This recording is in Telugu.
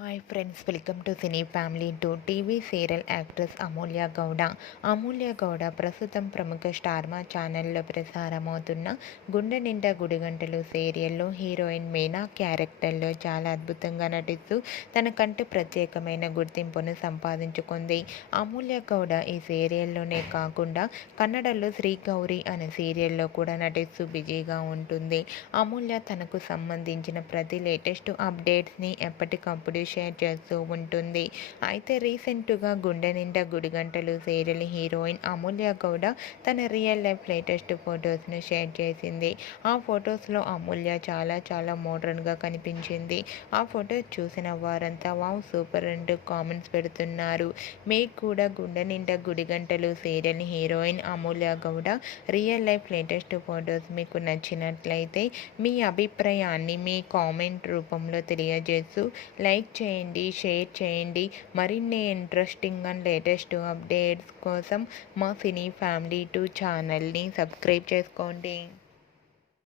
Hi friends, welcome to cine family. TV serial actress Amulya Gowda. Amulya Gowda ప్రస్తుతం ప్రముఖ స్టార్మా ఛానల్లో ప్రసారమవుతున్న గుండె నిండా గుడిగంటలు సీరియల్లో హీరోయిన్ మీనా క్యారెక్టర్లో చాలా అద్భుతంగా నటిస్తూ తనకంటూ ప్రత్యేకమైన గుర్తింపును సంపాదించుకుంది. అమూల్య గౌడ ఈ సీరియల్లోనే కాకుండా కన్నడలో శ్రీ గౌరి అనే సీరియల్లో కూడా నటిస్తూ బిజీగా ఉంటుంది. అమూల్య తనకు సంబంధించిన ప్రతి లేటెస్ట్ అప్డేట్స్ని ఎప్పటికప్పుడు షేర్ చేస్తూ ఉంటుంది. అయితే రీసెంట్గా గుండె నిండా గుడిగంటలు సీరియల్ హీరోయిన్ అమూల్య గౌడ తన రియల్ లైఫ్ లేటెస్ట్ ఫొటోస్ను షేర్ చేసింది. ఆ ఫొటోస్లో అమూల్య చాలా మోడ్రన్గా కనిపించింది. ఆ ఫొటోస్ చూసిన వారంతా వావ్ సూపర్ అంటూ కామెంట్స్ పెడుతున్నారు. మీకు కూడా Gunde Ninda Gudigantalu serial heroine Amulya Gowda real life latest photos మీకు నచ్చినట్లయితే మీ అభిప్రాయాన్ని మీ కామెంట్ రూపంలో తెలియజేస్తూ లైక్ చేయండి, షేర్ చేయండి. మరిన్ని ఇంట్రెస్టింగ్ అండ్ లేటెస్ట్ అప్డేట్స్ కోసం మా సినీ ఫ్యామిలీ 2 ఛానల్ని సబ్స్క్రైబ్ చేసుకోండి.